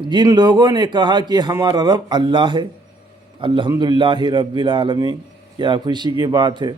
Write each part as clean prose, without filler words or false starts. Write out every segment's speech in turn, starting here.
جن لوگوں نے کہا کہ ہمارا رب اللہ ہے، الحمدللہ رب العالمین، کیا خوشی کی بات ہے۔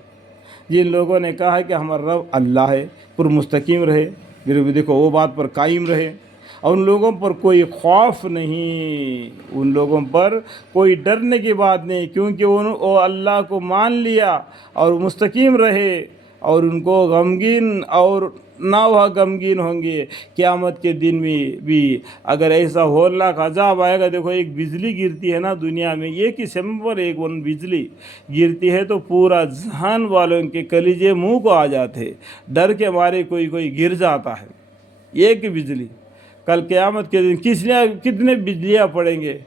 جن لوگوں نے کہا کہ ہمارا رب اللہ ہے، پر مستقیم رہے، پھر بھی دیکھو وہ بات پر قائم رہے، اور ان لوگوں پر کوئی خوف نہیں، ان لوگوں پر کوئی ڈرنے کی بات نہیں، کیونکہ وہ اللہ کو مان لیا اور مستقیم رہے، اور ان کو غمگین اور نہ وہ غمگین ہوں گے قیامت کے دن میں بھی۔ اگر ایسا ہولناک عذاب آئے گا، دیکھو ایک بجلی گرتی ہے نا دنیا میں، ایک ہی سم پر ایک ون بجلی گرتی ہے تو پورا جہان والوں کے کلیجے منہ کو آ جاتے، ڈر کے مارے کوئی گر جاتا ہے۔ ایک ہی بجلی، کل قیامت کے دن کتنے بجلیاں پڑیں گے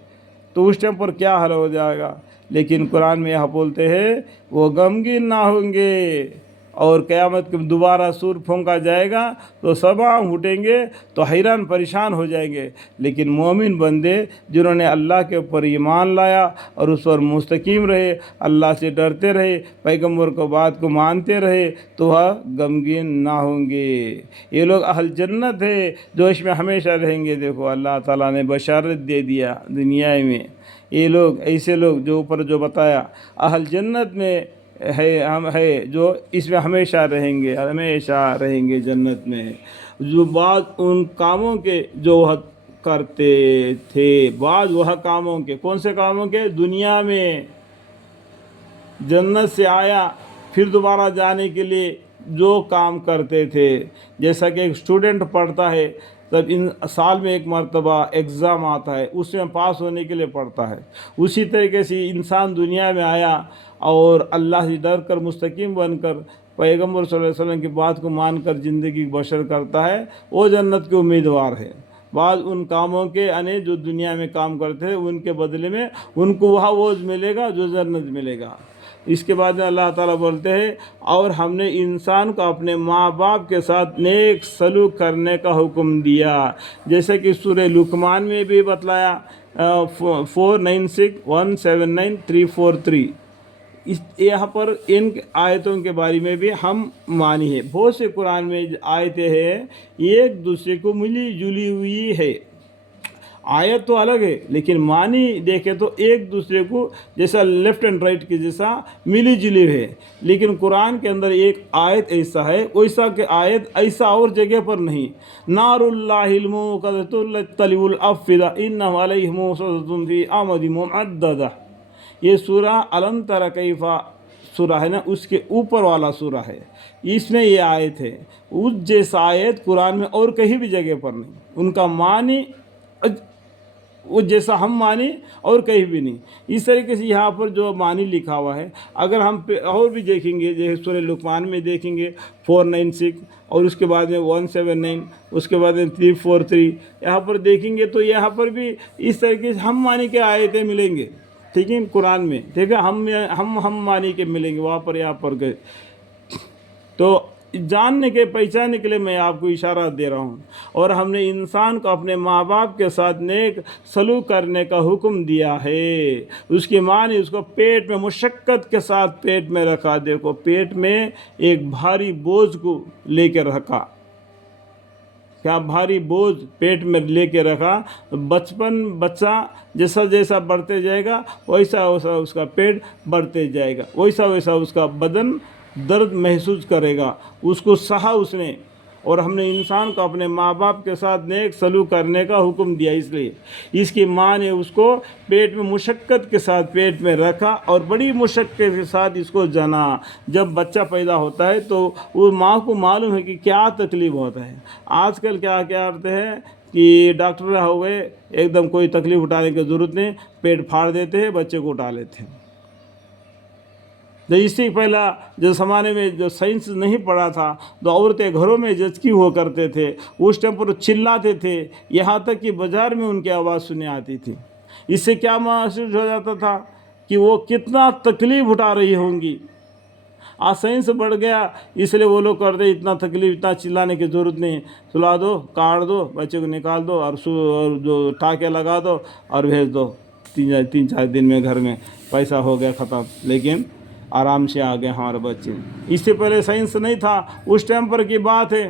تو اس ٹائم پر کیا حل ہو جائے گا۔ لیکن قرآن میں یہاں بولتے ہیں وہ غمگین نہ ہوں گے، اور قیامت کے دوبارہ سور پھونکا جائے گا تو سب اٹھیں گے تو حیران پریشان ہو جائیں گے۔ لیکن مومن بندے جنہوں نے اللہ کے اوپر ایمان لایا اور اس پر مستقیم رہے، اللہ سے ڈرتے رہے، پیغمبر کو بات کو مانتے رہے، تو وہ غمگین نہ ہوں گے۔ یہ لوگ اہل جنت ہے جو اس میں ہمیشہ رہیں گے۔ دیکھو اللہ تعالیٰ نے بشارت دے دیا دنیا میں، یہ لوگ ایسے لوگ جو اوپر جو بتایا اہل جنت میں ہم ہے جو اس میں ہمیشہ رہیں گے جنت میں۔ جو بعض ان کاموں کے جو وہ کرتے تھے، بعض وہ کاموں کے، کون سے کاموں کے؟ دنیا میں جنت سے آیا پھر دوبارہ جانے کے لیے جو کام کرتے تھے، جیسا کہ ایک اسٹوڈنٹ پڑھتا ہے تب سال میں ایک مرتبہ ایگزام آتا ہے، اس میں پاس ہونے کے لیے پڑھتا ہے، اسی طریقے سے انسان دنیا میں آیا اور اللہ سے ڈر کر مستقیم بن کر پیغمبر صلی اللہ علیہ وسلم کی بات کو مان کر زندگی بسر کرتا ہے، وہ جنت کے امیدوار ہے۔ بعض ان کاموں کے جو دنیا میں کام کرتے ہیں ان کے بدلے میں ان کو وہاں وہ ملے گا جو جنت ملے گا۔ اس کے بعد اللہ تعالیٰ بولتے ہیں اور ہم نے انسان کو اپنے ماں باپ کے ساتھ نیک سلوک کرنے کا حکم دیا، جیسے کہ سورہ لقمان میں بھی بتلایا 496179 یہاں پر ان آیتوں کے بارے میں بھی ہم مانی ہے۔ بہت سے قرآن میں آیتیں ہیں ایک دوسرے کو ملی جلی ہوئی ہے، آیت تو الگ ہے لیکن معنی دیکھیں تو ایک دوسرے کو جیسا لیفٹ اینڈ رائٹ کی جیسا ملی جلی ہے۔ لیکن قرآن کے اندر ایک آیت ایسا ہے، ویسا کہ آیت ایسا اور جگہ پر نہیں۔ نار اللہ الموقدۃ تطلع الافئدہ انہم علیہم مؤصدۃ فی امد ممددہ، یہ سورہ الم تر کیف سورہ ہے نا، اس کے اوپر والا سورہ ہے، اس میں یہ آیت ہے۔ اس جیسا آیت قرآن میں اور کہیں بھی جگہ پر نہیں، ان کا معنی وہ جیسا ہم معنی اور کہیں بھی نہیں۔ اس طریقے سے یہاں پر جو معنی لکھا ہوا ہے، اگر ہم اور بھی دیکھیں گے جیسے سورہ لقمان میں دیکھیں گے 496 اور اس کے بعد میں 179، اس کے بعد میں 343، یہاں پر دیکھیں گے تو یہاں پر بھی اس طریقے سے ہم معنی کے آیتیں ملیں گے، ٹھیک ہے، قرآن میں ٹھیک ہے، ہم معنی کے ملیں گے وہاں پر یہاں پر گئے۔ تو جاننے کے پہچاننے کے لیے میں آپ کو اشارہ دے رہا ہوں۔ اور ہم نے انسان کو اپنے ماں باپ کے ساتھ نیک سلوک کرنے کا حکم دیا ہے۔ اس کی ماں نے اس کو پیٹ میں مشقت کے ساتھ پیٹ میں رکھا، دیکھو پیٹ میں ایک بھاری بوجھ کو لے کے رکھا، کیا بھاری بوجھ پیٹ میں لے کے رکھا۔ بچہ جیسا جیسا بڑھتے جائے گا ویسا ویسا اس کا پیٹ بڑھتے جائے گا، ویسا ویسا اس کا بدن درد محسوس کرے گا، اس کو سہا اس نے۔ اور ہم نے انسان کو اپنے ماں باپ کے ساتھ نیک سلوک کرنے کا حکم دیا، اس لیے اس کی ماں نے اس کو پیٹ میں مشقت کے ساتھ پیٹ میں رکھا اور بڑی مشقت کے ساتھ اس کو جنا۔ جب بچہ پیدا ہوتا ہے تو وہ ماں کو معلوم ہے کہ کیا تکلیف ہوتا ہے۔ آج کل کیا کرتے ہیں کہ ڈاکٹر ہو گئے، ایک دم کوئی تکلیف اٹھانے کی ضرورت نہیں، پیٹ پھاڑ دیتے ہیں، بچے کو اٹھا لیتے ہیں۔ اس سے پہلا جو زمانے میں جو سائنس نہیں پڑھا تھا تو عورتیں گھروں میں زچگی ہوا کرتے تھے، اس ٹائم پر چلاتے تھے، یہاں تک کہ بازار میں ان کی آواز سننے آتی تھی۔ اس سے کیا محسوس ہو جاتا تھا کہ وہ کتنا تکلیف اٹھا رہی ہوں گی۔ آج سائنس بڑھ گیا اس لیے وہ لوگ کرتے اتنا تکلیف، اتنا چلانے کی ضرورت نہیں، سلا دو، کاٹ دو، بچے کو نکال دو اور جو ٹاکے لگا دو اور بھیج دو، 3-4 دن میں گھر میں پیسہ ہو گیا ختم، لیکن آرام سے آ گئے ہمارے بچے۔ اس سے پہلے سائنس نہیں تھا، اس ٹائم پر کی بات ہے۔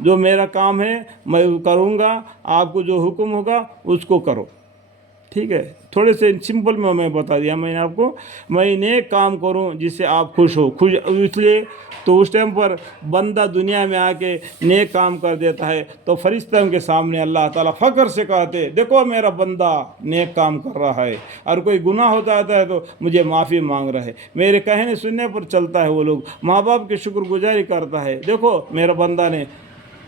جو میرا کام ہے میں کروں گا، آپ کو جو حکم ہوگا اس کو کرو. ٹھیک ہے، تھوڑے سے سمپل میں بتا دیا میں نے آپ کو. میں نیک کام کروں جس سے آپ خوش ہو. خوش اس لیے تو اس ٹائم پر بندہ دنیا میں آ کے نیک کام کر دیتا ہے تو فرشتوں کے سامنے اللہ تعالیٰ فخر سے کہتے دیکھو میرا بندہ نیک کام کر رہا ہے، اور کوئی گناہ ہوتا ہے تو مجھے معافی مانگ رہا ہے. میرے کہنے سننے پر چلتا ہے وہ لوگ، ماں باپ کی شکر گزاری کرتا ہے. دیکھو میرا بندہ نے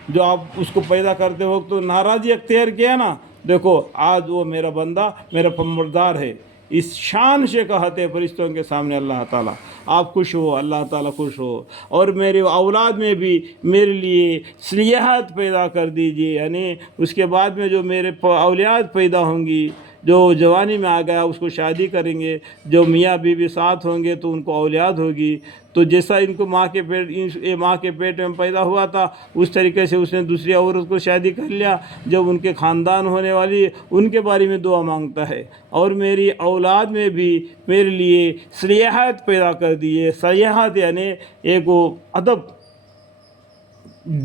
جو آپ اس کو پیدا کرتے وقت تو ناراضی اختیار کیا نا، دیکھو آج وہ میرا بندہ میرا پروردگار ہے. اس شان سے کہتے فرشتوں کے سامنے اللہ تعالیٰ آپ خوش ہو، اللہ تعالیٰ خوش ہو. اور میرے اولاد میں بھی میرے لیے صلیحات پیدا کر دیجیے، یعنی اس کے بعد میں جو میرے اولاد پیدا ہوں گی، جو جوانی میں آ گیا اس کو شادی کریں گے، جو میاں بیوی ساتھ ہوں گے تو ان کو اولاد ہوگی. تو جیسا ان کو ماں کے پیٹ میں پیدا ہوا تھا اس طریقے سے اس نے دوسری عورت کو شادی کر لیا. جب ان کے خاندان ہونے والی ان کے بارے میں دعا مانگتا ہے. اور میری اولاد میں بھی میرے لیے صلیحات پیدا کر دیے. صلیحات یعنی ایک وہ ادب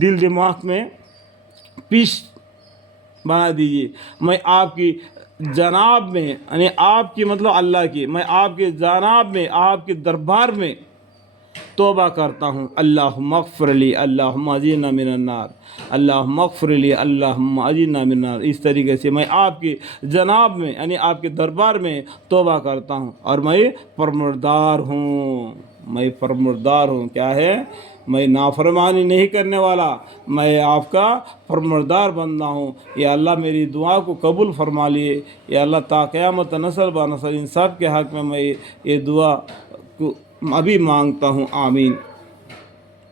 دل دماغ میں پیس بنا دیجیے. میں آپ کی جناب میں، یعنی آپ کی مطلب اللہ کی، میں آپ کے جناب میں، آپ کے دربار میں توبہ کرتا ہوں. اللہم اغفر لی اللہم اجرنا من النار، اللہم اغفر لی اللہم اجرنا من النار. اس طریقے سے میں آپ کی جناب میں یعنی آپ کے دربار میں توبہ کرتا ہوں. اور میں فرمانبردار ہوں. میں فرمانبردار ہوں. کیا ہے؟ میں نافرمانی نہیں کرنے والا، میں آپ کا فرمانبردار بندہ ہوں. یا اللہ میری دعا کو قبول فرما لیے. یا اللہ تا قیامت نسل با نسل ان سب کے حق میں یہ دعا کو ابھی مانگتا ہوں. آمین.